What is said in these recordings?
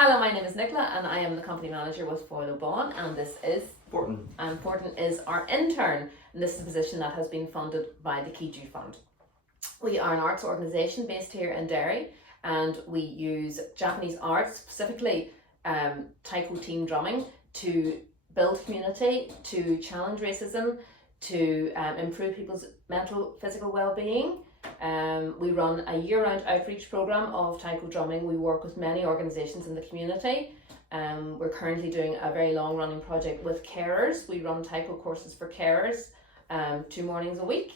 Hello, my name is Nicola and I am the company manager with Foyle Obon, and this is Fortin. And Fortin is our intern, and this is a position that has been funded by the Keadue Fund. We are an arts organisation based here in Derry, and we use Japanese arts, specifically taiko team drumming, to build community, to challenge racism, to improve people's mental, physical well-being. We run a year-round outreach programme of taiko drumming. We work with many organisations in the community. We're currently doing a very long-running project with carers. We run taiko courses for carers 2 mornings a week.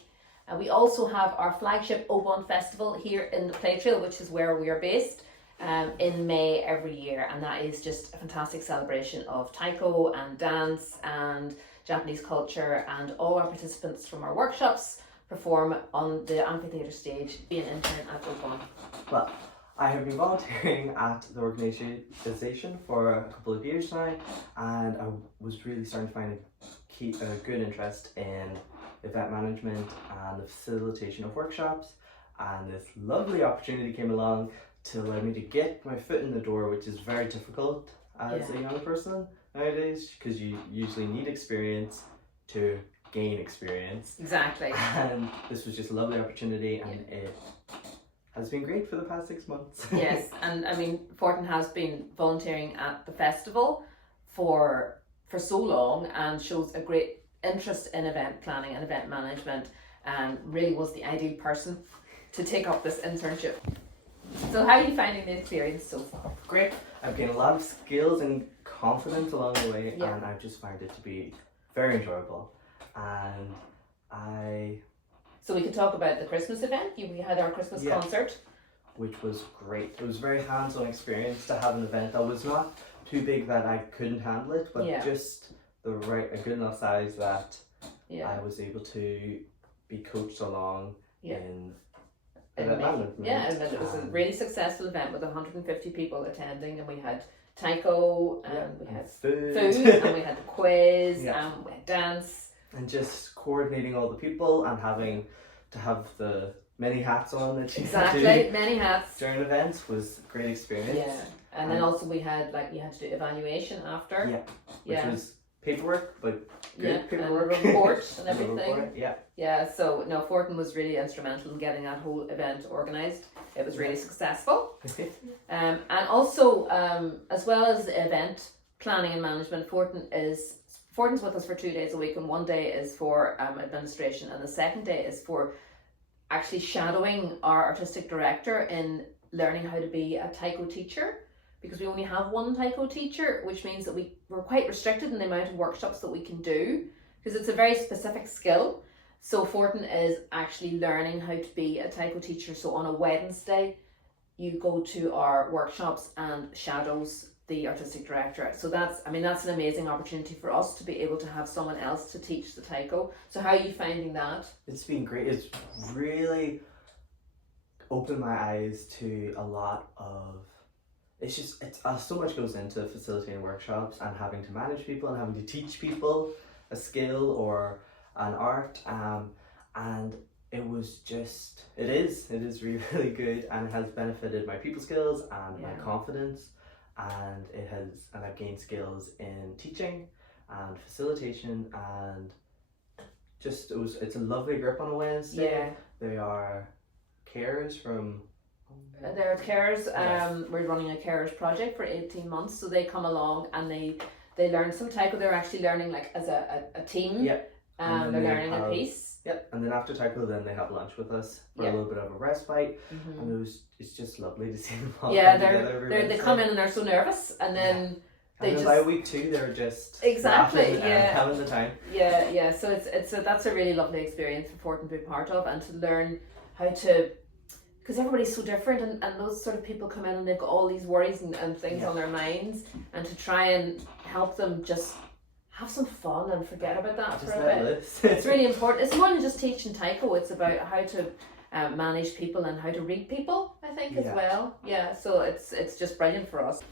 We also have our flagship Obon festival here in the Play Trail, which is where we are based, in May every year, and that is just a fantastic celebration of taiko and dance and Japanese culture, and all our participants from our workshops perform on the amphitheatre stage. Be an intern at Obon. Well, I have been volunteering at the organisation for a couple of years now, and I was really starting to find a good interest in event management and the facilitation of workshops, and this lovely opportunity came along to allow me to get my foot in the door, which is very difficult as a young person nowadays, because you usually need experience to gain experience. Exactly. And this was just a lovely opportunity, and it has been great for the past 6 months. Yes, and I mean, Fortin has been volunteering at the festival for so long and shows a great interest in event planning and event management, and really was the ideal person to take up this internship. So how are you finding the experience so far? Great. I've gained a lot of skills and confidence along the way, and I've just found it to be very enjoyable. And So we could talk about the Christmas event. We had our Christmas concert, which was great. It was a very hands-on experience to have an event that was not too big that I couldn't handle it, but just a good enough size that I was able to be coached along in event management. Yeah, and it was a really successful event with 150 people attending, and we had taiko, and we had food, and we had the quiz, and we had dance. And just coordinating all the people and having to have the many hats on that you do many hats during events was a great experience. Yeah, and then also we had you had to do evaluation after. Which was paperwork, but good paperwork. And report and everything. So no, Fortin was really instrumental in getting that whole event organised. It was really successful. And also, as well as the event planning and management, Fortin's with us for 2 days a week, and 1 day is for administration, and the second day is for actually shadowing our artistic director in learning how to be a taiko teacher, because we only have one taiko teacher, which means that we're quite restricted in the amount of workshops that we can do, because it's a very specific skill. So Fortin is actually learning how to be a taiko teacher. So on a Wednesday, you go to our workshops and shadows the artistic director. So that's an amazing opportunity for us to be able to have someone else to teach the taiko. So how are you finding that? It's been great. It's really opened my eyes to a lot of, it's so much goes into facilitating workshops and having to manage people and having to teach people a skill or an art, and it is really good, and it has benefited my people skills and my confidence, and I've gained skills in teaching and facilitation, and it's a lovely group on a Wednesday. They are carers from They're carers. We're running a carers project for 18 months, so they come along and they learn some taiko. They're actually learning as a team. They're learning a piece. And then after taiko, then they have lunch with us for a little bit of a respite, and it's just lovely to see them all come together. They come in and they're so nervous, and then by week 2 they're just laughing and having the time. So that's a really lovely experience for Fortin to be part of, and to learn how to, because everybody's so different, and those sort of people come in and they've got all these worries and things on their minds, and to try and help them just have some fun and forget about that for a bit. It's really important. It's more than just teaching taiko. It's about how to manage people and how to read people, I think, as well. So it's just brilliant for us.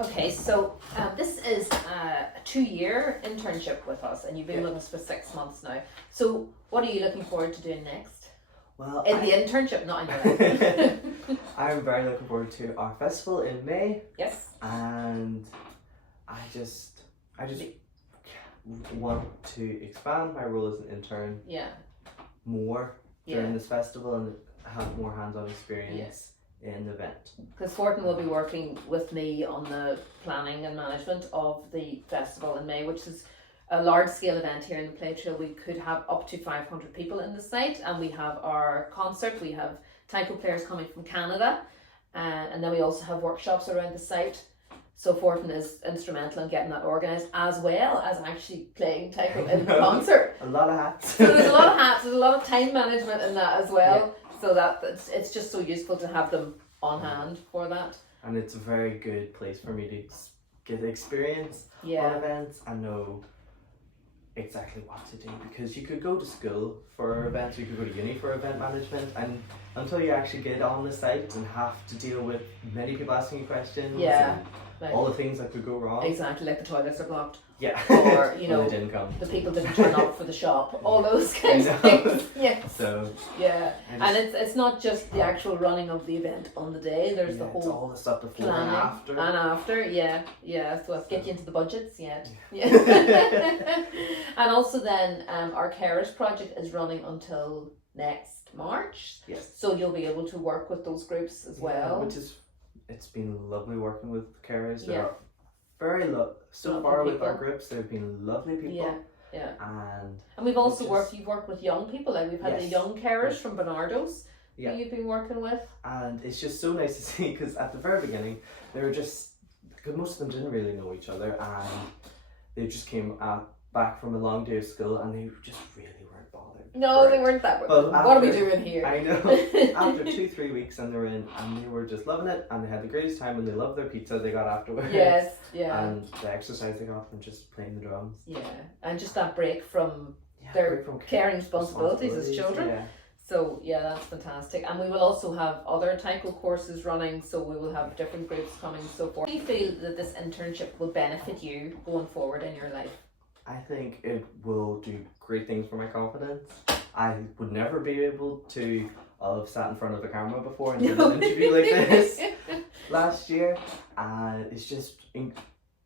Okay, so this is a 2-year internship with us, and you've been with us for 6 months now. So what are you looking forward to doing next? Well, In the internship, not in your life. I'm very looking forward to our festival in May, Yes. and I just want to expand my role as an intern Yeah. more Yeah. during this festival and have more hands-on experience in the event. Because Fortin will be working with me on the planning and management of the festival in May, which is a large-scale event here in the Play Trail. We could have up to 500 people in the site, and we have our concert. We have taiko players coming from Canada, and then we also have workshops around the site. So Fortin is instrumental in getting that organised, as well as actually playing taiko in the concert. A lot of hats. So there's a lot of hats, there's a lot of time management in that as well. So that it's just so useful to have them on hand for that. And it's a very good place for me to get experience on events and know exactly what to do, because you could go to school for events, you could go to uni for event management, and until you actually get on the site and have to deal with many people asking you questions and like, all the things that could go wrong. Exactly, like the toilets are blocked. Yeah. Or, you know, they didn't come. The people didn't turn up for the shop. All those kinds of things. Yes. So and it's not just the actual running of the event on the day. There's the it's whole all the stuff before planning and after. So let's get you into the budgets yet. Yeah. And also then our carers project is running until next March. Yes. So you'll be able to work with those groups as well. Which is, it's been lovely working with carers. Yeah. They're very so Lovely far with people. our groups, they've been lovely people. Yeah. And we've also you've worked with young people, like we've had the young carers from Bernardo's who you've been working with. And it's just so nice to see, because at the very beginning, they were just, because most of them didn't really know each other, and they just came back from a long day of school, and they just really weren't bothered. No, they weren't that. But what are we doing here? I know. After 2-3 weeks, and they were in, and they were just loving it, and they had the greatest time, and they loved their pizza they got afterwards. Yes, yeah. And the exercise they got from just playing the drums. Yeah, and just that break from their caring responsibilities as children. Yeah. So that's fantastic. And we will also have other taiko courses running, so we will have different groups coming so forth. Do you feel that this internship will benefit you going forward in your life? I think it will do great things for my confidence. I would never be able to have sat in front of a camera before and did an interview like this last year. And it's just, it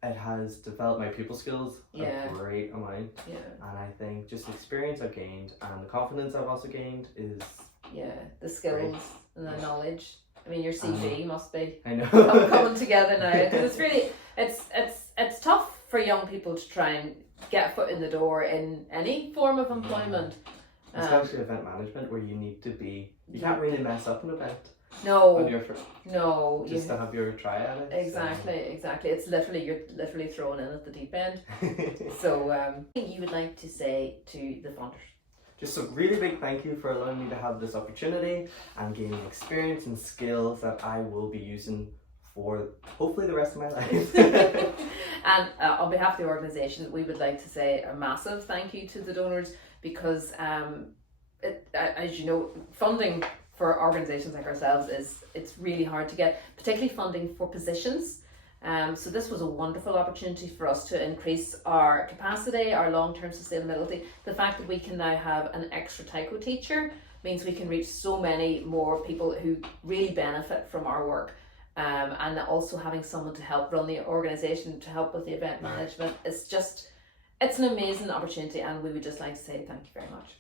has developed my people skills a great amount. Yeah. And I think just the experience I've gained and the confidence I've also gained is the skills and the knowledge. I mean, your CV must be coming together now, because it's really it's tough for young people to try and get a foot in the door in any form of employment. Especially event management, where you need to be, you can't really mess up an event. No. Just to have your try at it. Exactly. It's you're literally thrown in at the deep end. So, you would like to say to the funders? Just a really big thank you for allowing me to have this opportunity and gaining experience and skills that I will be using for hopefully the rest of my life. And on behalf of the organisation, we would like to say a massive thank you to the donors, because as you know, funding for organisations like ourselves it's really hard to get, particularly funding for positions. So this was a wonderful opportunity for us to increase our capacity, our long-term sustainability. The fact that we can now have an extra taiko teacher means we can reach so many more people who really benefit from our work. And also having someone to help run the organisation, to help with the event management, it's an amazing opportunity, and we would just like to say thank you very much.